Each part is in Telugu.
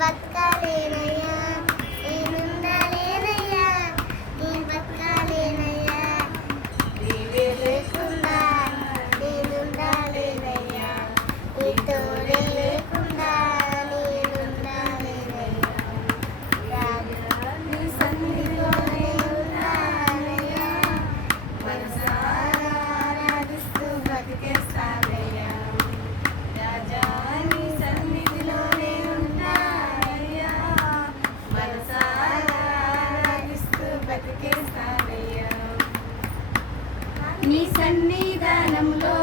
but సన్నిధానంలో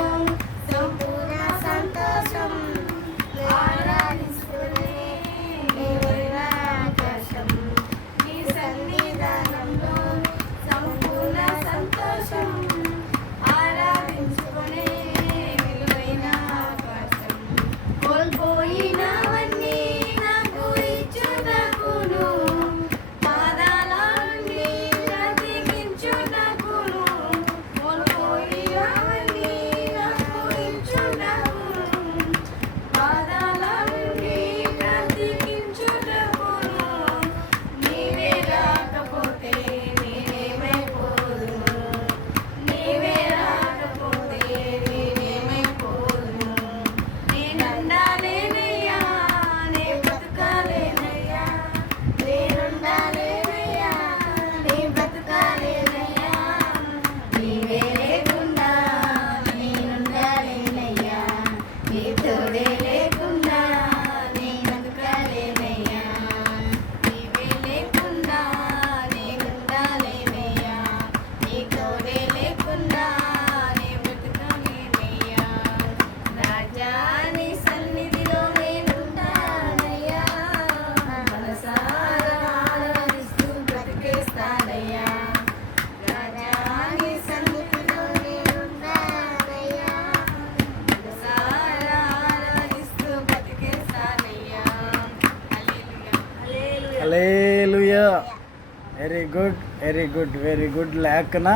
very good very good very good Lekhana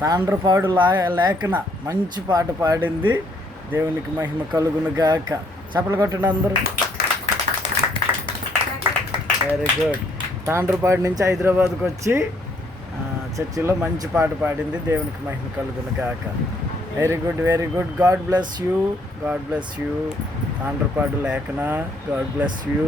Tandrapadu లా లేఖన మంచి పాట పాడింది. దేవునికి మహిమ కలుగును గాక. చెప్పలు కొట్టండి అందరూ. వెరీ గుడ్ తాండ్రపాడు నుంచి హైదరాబాద్కి వచ్చి చర్చిలో మంచి పాట పాడింది. దేవునికి మహిమ కలుగును గాక. Very good very good God bless you God bless you Tandrapadu Lekhana. God bless you